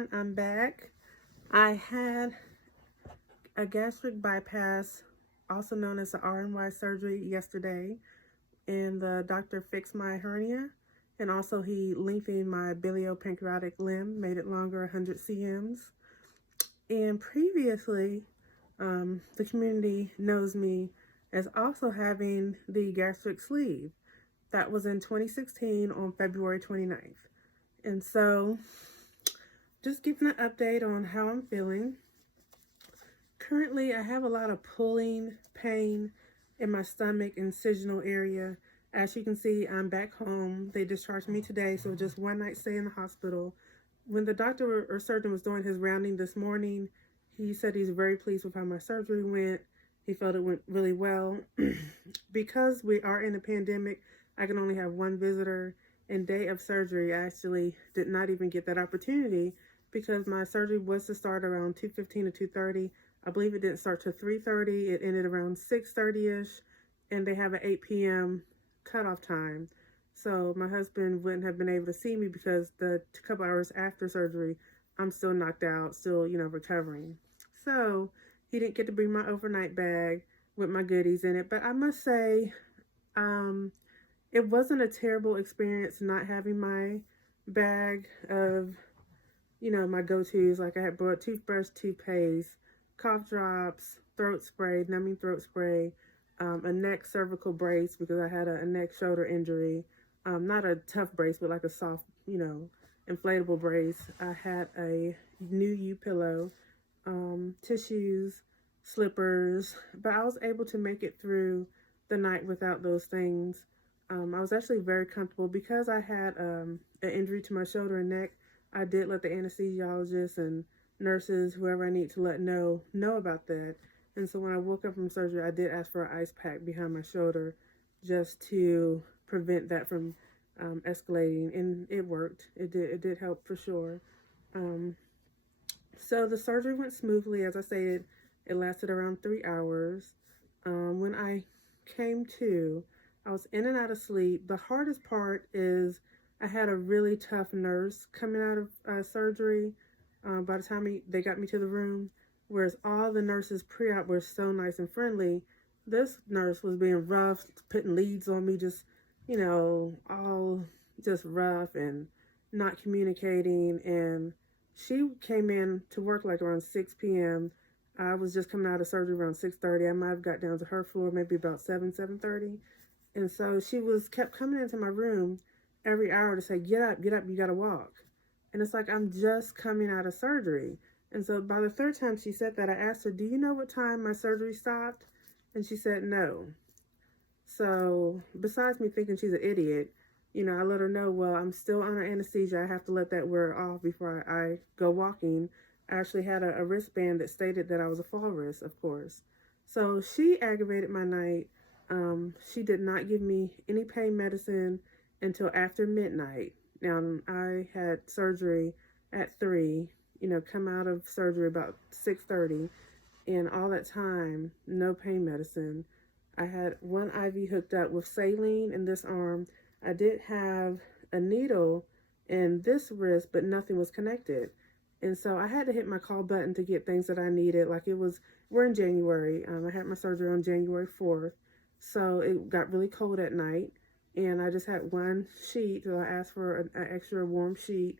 everyone, I'm back. I had a gastric bypass, also known as the RNY surgery, yesterday, and the doctor fixed my hernia, and also he lengthened my biliopancreatic limb, made it longer, 100 cms. And previously, the community knows me as also having the gastric sleeve. That was in 2016 on February 29th. And so, just giving an update on how I'm feeling. Currently, I have a lot of pulling pain in my stomach, incisional area. As you can see, I'm back home. They discharged me today, so just one night stay in the hospital. When the doctor or surgeon was doing his rounding this morning, he said he's very pleased with how my surgery went. He felt it went really well. Because we are in a pandemic, I can only have one visitor. And day of surgery, I actually did not even get that opportunity because my surgery was to start around 2:15 to 2:30. I believe it didn't start till 3:30. It ended around 6:30ish, and they have an 8 p.m. cutoff time. So my husband wouldn't have been able to see me because the couple hours after surgery, I'm still knocked out, still, recovering. So he didn't get to bring my overnight bag with my goodies in it. But I must say, it wasn't a terrible experience not having my bag of, my go-tos. Like I had brought toothbrush, toothpaste, cough drops, throat spray, numbing throat spray, a neck cervical brace because I had a neck shoulder injury. Not a tough brace, but like a soft, inflatable brace. I had a new U-pillow, tissues, slippers, but I was able to make it through the night without those things. I was actually very comfortable because I had an injury to my shoulder and neck. I did let the anesthesiologist and nurses, whoever I need to let know about that. And so when I woke up from surgery, I did ask for an ice pack behind my shoulder just to prevent that from escalating, and it worked. It did help for sure. So the surgery went smoothly. As I said, it lasted around 3 hours. When I came to, I was in and out of sleep. The hardest part is I had a really tough nurse coming out of surgery. By the time they got me to the room, whereas all the nurses pre-op were so nice and friendly, this nurse was being rough, putting leads on me, just, all just rough and not communicating. And she came in to work like around 6 p.m. I was just coming out of surgery around 6:30. I might have got down to her floor maybe about 7:30. And so she kept coming into my room every hour to say, get up, you gotta walk. And it's like, I'm just coming out of surgery. And so by the third time she said that, I asked her, do you know what time my surgery stopped? And she said no. So besides me thinking she's an idiot, I let her know, well, I'm still under anesthesia. I have to let that wear off before I go walking. I actually had a wristband that stated that I was a fall risk, of course. So she aggravated my night. She did not give me any pain medicine until after midnight. Now, I had surgery at 3, come out of surgery about 6:30, and all that time, no pain medicine. I had one IV hooked up with saline in this arm. I did have a needle in this wrist, but nothing was connected. And so I had to hit my call button to get things that I needed. We're in January. I had my surgery on January 4th. So it got really cold at night. And I just had one sheet, so I asked for an extra warm sheet.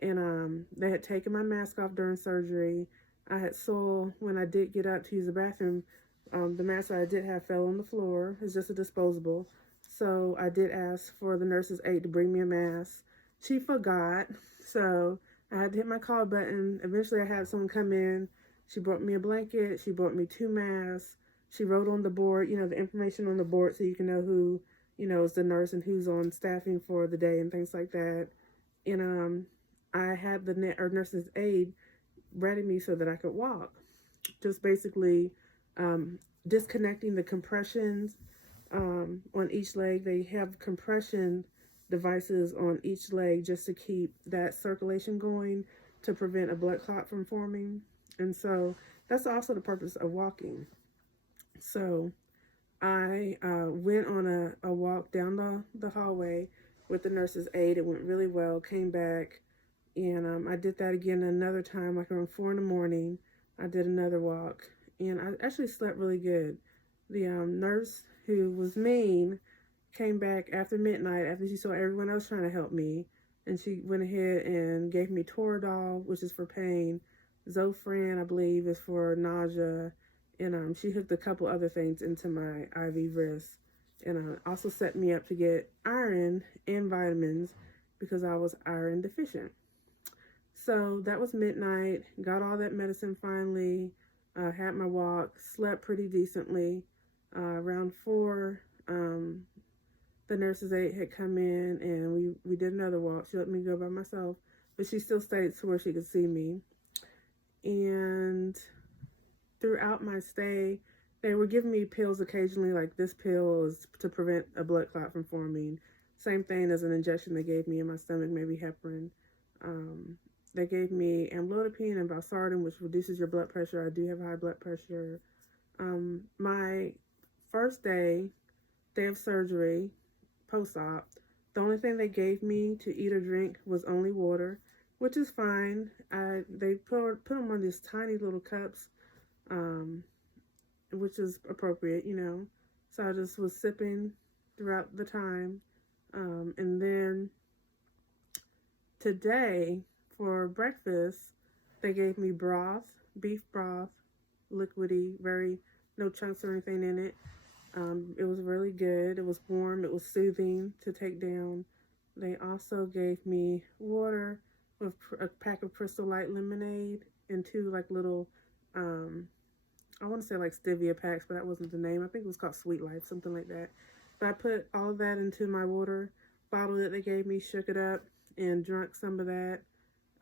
And they had taken my mask off during surgery. I had soil when I did get up to use the bathroom. The mask that I did have fell on the floor. It's just a disposable. So I did ask for the nurse's aide to bring me a mask. She forgot, so I had to hit my call button. Eventually I had someone come in. She brought me a blanket. She brought me 2 masks. She wrote on the board, the information on the board so you can know who, is the nurse and who's on staffing for the day and things like that. And I had the nurse's aide ready me so that I could walk. Just basically disconnecting the compressions on each leg. They have compression devices on each leg just to keep that circulation going to prevent a blood clot from forming. And so that's also the purpose of walking. So I went on a walk down the hallway with the nurse's aide. It went really well. Came back, And I did that again another time, like around 4 in the morning. I did another walk, and I actually slept really good. The nurse who was mean came back after midnight after she saw everyone else trying to help me, and she went ahead and gave me Toradol, which is for pain. Zofran, I believe, is for nausea, and she hooked a couple other things into my IV wrist, and also set me up to get iron and vitamins because I was iron deficient. So that was midnight. Got all that medicine finally. Had my walk. Slept pretty decently. Around 4, the nurse's aide had come in and we did another walk. She let me go by myself, but she still stayed to where she could see me. And throughout my stay, they were giving me pills occasionally, like this pill is to prevent a blood clot from forming. Same thing as an injection they gave me in my stomach, maybe heparin. They gave me amlodipine and valsartan, which reduces your blood pressure. I do have high blood pressure. My first day of surgery, post-op, the only thing they gave me to eat or drink was only water, which is fine. They put them on these tiny little cups, which is appropriate, you know. So I just was sipping throughout the time. And then today, for breakfast, they gave me broth, beef broth, liquidy, no chunks or anything in it. It was really good. It was warm. It was soothing to take down. They also gave me water with a pack of Crystal Light lemonade and 2 like little, I want to say like stevia packs, but that wasn't the name. I think it was called Sweet Life, something like that. But I put all of that into my water bottle that they gave me, shook it up, and drank some of that.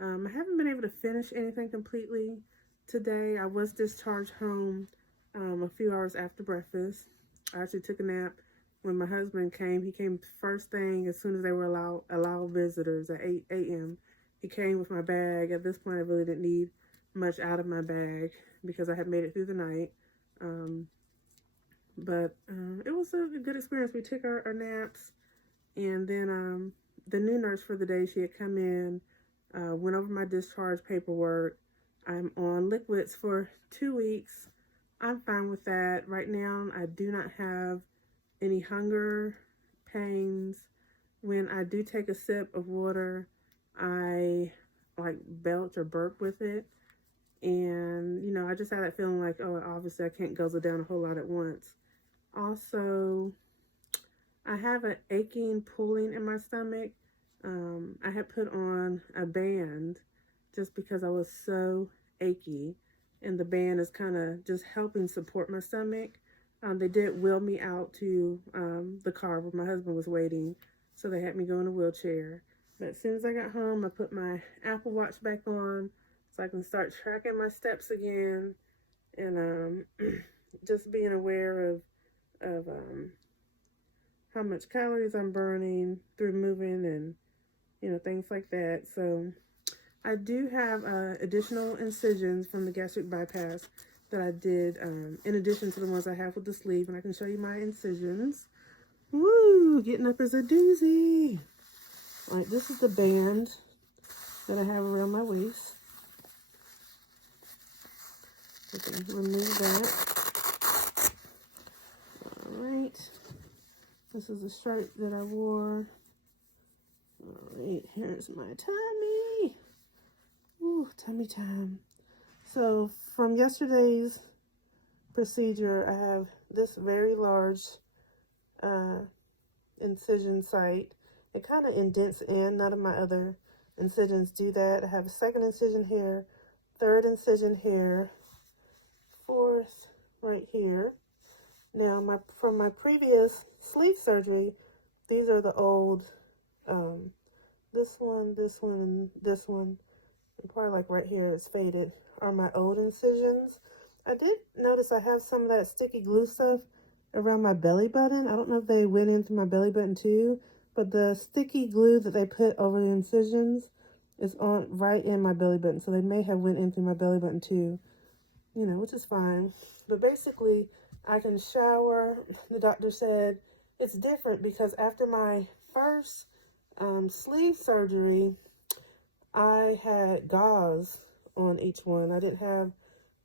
I haven't been able to finish anything completely today. I was discharged home a few hours after breakfast. I actually took a nap when my husband came. He came first thing as soon as they were allow visitors at 8 a.m. He came with my bag. At this point, I really didn't need much out of my bag because I had made it through the night. But it was a good experience. We took our naps, and then the new nurse for the day, she had come in, went over my discharge paperwork. I'm on liquids for 2 weeks. I'm fine with that. Right now, I do not have any hunger, pains. When I do take a sip of water, I like belch or burp with it. And, you know, I just have that feeling like, oh, obviously I can't guzzle down a whole lot at once. Also, I have an aching, pulling in my stomach. I had put on a band just because I was so achy. And the band is kind of just helping support my stomach. They did wheel me out to the car where my husband was waiting. So they had me go in a wheelchair. But as soon as I got home, I put my Apple Watch back on so I can start tracking my steps again. And just being aware of how much calories I'm burning through moving and, you know, things like that. So I do have additional incisions from the gastric bypass that I did in addition to the ones I have with the sleeve, and I can show you my incisions. Woo! Getting up is a doozy. All right, this is the band that I have around my waist. Okay, remove that. All right. This is the shirt that I wore. All right, here's my tummy. Ooh, tummy time. So from yesterday's procedure, I have this very large incision site. It kind of indents in. None of my other incisions do that. I have a second incision here, third incision here, fourth right here. Now, from my previous sleeve surgery, these are the old, this one, and this one, and probably like right here is faded, are my old incisions. I did notice I have some of that sticky glue stuff around my belly button. I don't know if they went into my belly button too, but the sticky glue that they put over the incisions is on right in my belly button. So they may have went into my belly button too, you know, which is fine. But basically, I can shower. The doctor said it's different because after my first sleeve surgery, I had gauze on each one. I didn't have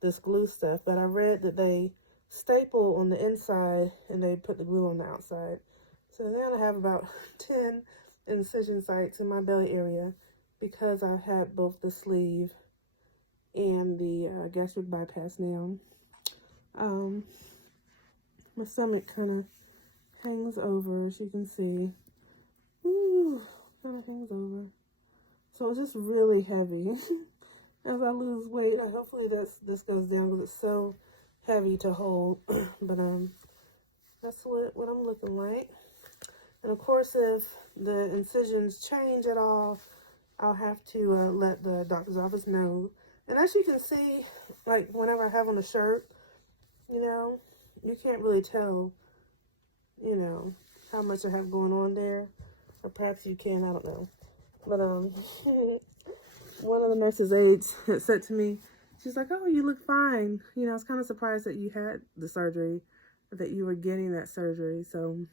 this glue stuff, but I read that they staple on the inside and they put the glue on the outside. So now I have about 10 incision sites in my belly area because I had both the sleeve and the gastric bypass now. My stomach kind of hangs over, as you can see. Ooh, kind of hangs over. So it's just really heavy. As I lose weight, hopefully this goes down because it's so heavy to hold. But that's what I'm looking like. And of course, if the incisions change at all, I'll have to let the doctor's office know. And as you can see, like whenever I have on a shirt, you know, you can't really tell, you know, how much I have going on there. Or perhaps you can, I don't know. But one of the nurse's aides had said to me, she's like, "Oh, you look fine. You know, I was kind of surprised that you had the surgery, that you were getting that surgery." So,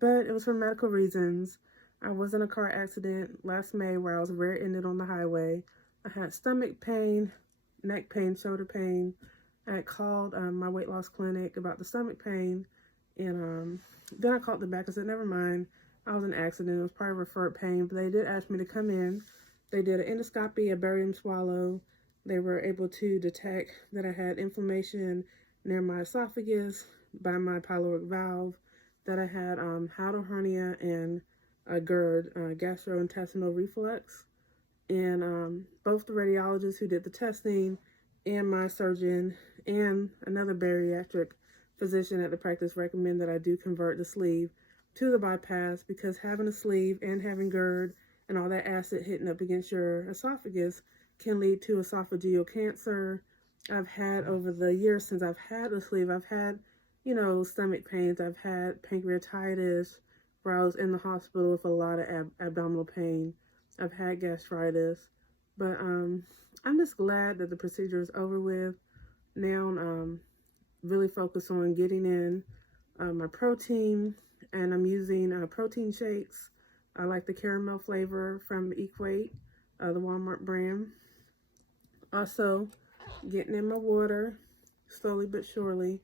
but it was for medical reasons. I was in a car accident last May where I was rear-ended on the highway. I had stomach pain, neck pain, shoulder pain. I had called my weight loss clinic about the stomach pain, and then I called them back and said, "Never mind. I was in an accident. It was probably referred pain," but they did ask me to come in. They did an endoscopy, a barium swallow. They were able to detect that I had inflammation near my esophagus by my pyloric valve, that I had hiatal hernia and a GERD, gastrointestinal reflux. And both the radiologists who did the testing and my surgeon and another bariatric physician at the practice recommend that I do convert the sleeve to the bypass, because having a sleeve and having GERD and all that acid hitting up against your esophagus can lead to esophageal cancer. I've had, over the years since I've had the sleeve, I've had, you know, stomach pains. I've had pancreatitis where I was in the hospital with a lot of abdominal pain. I've had gastritis. But I'm just glad that the procedure is over with. Now I'm really focused on getting in my protein, and I'm using protein shakes. I like the caramel flavor from Equate, the Walmart brand. Also, getting in my water, slowly but surely.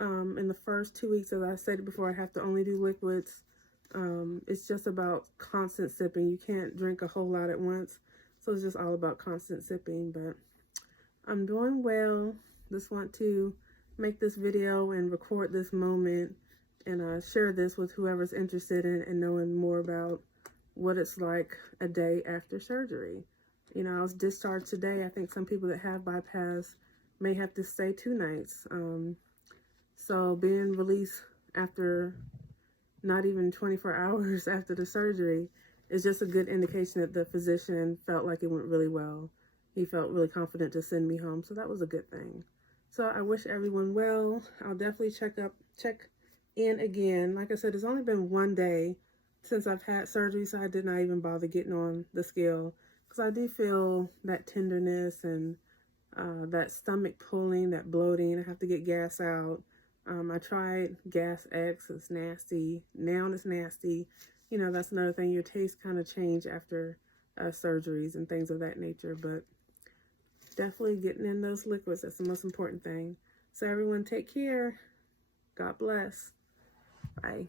In the first 2 weeks, as I said before, I have to only do liquids. It's just about constant sipping. You can't drink a whole lot at once, so it's just all about constant sipping. But I'm doing well. Just want to make this video and record this moment and share this with whoever's interested in knowing more about what it's like a day after surgery. You know, I was discharged today. I think some people that have bypass may have to stay 2 nights. So being released after not even 24 hours after the surgery is just a good indication that the physician felt like it went really well. He felt really confident to send me home, so that was a good thing. So I wish everyone well. I'll definitely check in again. Like I said, it's only been 1 day since I've had surgery, so I did not even bother getting on the scale, because I do feel that tenderness and that stomach pulling, that bloating. I have to get gas out. I tried Gas X. It's nasty. Now it's nasty. You know, that's another thing. Your taste kind of change after surgeries and things of that nature. But definitely getting in those liquids, that's the most important thing. So everyone, take care. God bless. Bye.